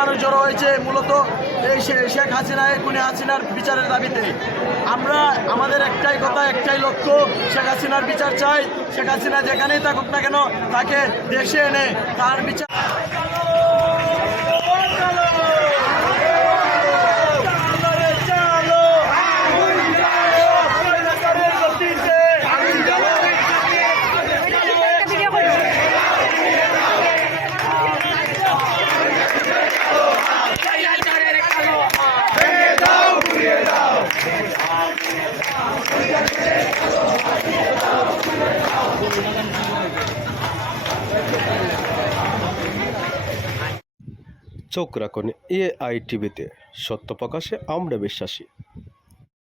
মানুষ জড়ো হয়েছে মূলত এই শেখ হাসিনা খুনি হাসিনার বিচারের দাবিতে। আমরা আমাদের একটাই কথা, একটাই লক্ষ্য, শেখ হাসিনার বিচার চাই। শেখ হাসিনা যেখানেই থাকুক না কেন তাকে দেশে এনে তার বিচার চোখ রাখুন AI টিভিতে, সত্য প্রকাশে আমরা বিশ্বাসী।